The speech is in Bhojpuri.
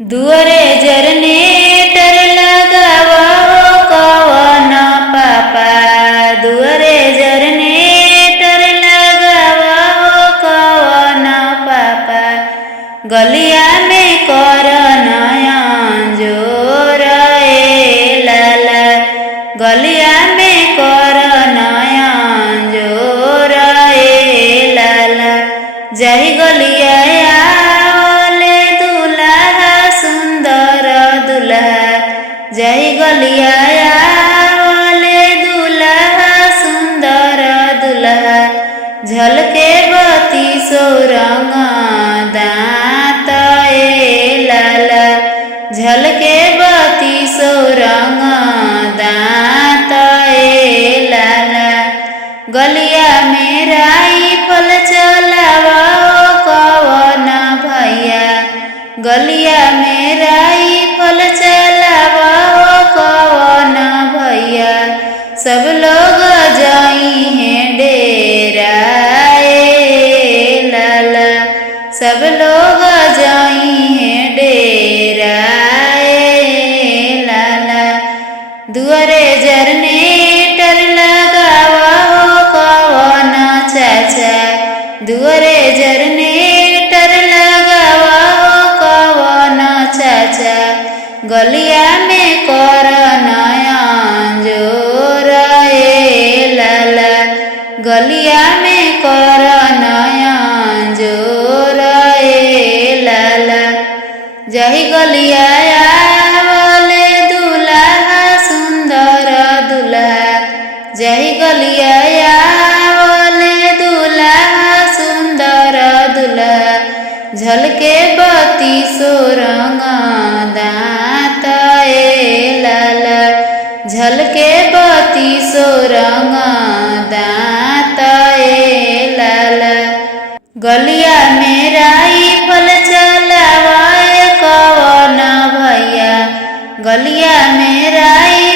दुअरे जनरेटर लगावा हो कवन पापा। दुअरे जनरेटर लगावा हो कवन पापा। गलिया में कर नया जोर ए लाला। गलिया में कर नया जोर ए लाला। जाहि गलिया आवले दुल्हा सुंदर दुल्हा। जाहि गलिया आवले दुल्हा सुंदर दुल्हा। झलके बती रंग दांत ए लाला। झलके बती रंग दांत ए लाला। गलिया में राइफल चलावा हो कवन भैया। गलिया में राइफल चलावा हो कवन भैया। सब लोग जाई हैं डेरा ए लाला। सब लोग जाई हैं डेरा ए लाला। दुअरे जनरेटर लगावा हो कवन चाचा। दुअरे जनरेटर लगावा हो कवन चाचा। गलिया में कर नया जोर ए लाला। गलिया में कर नया जोर ए लाला। जाहि गलिया आवले दुल्हा सुंदर दुल्हा। जाहि गलिया आवले दुल्हा सुंदर दुल्हा। झलके बती रंग दांत ए लाला। झलके बती रंग दांत ए लाला। गलिया में राइफल चलावा कवन भैया। गलिया में राइफल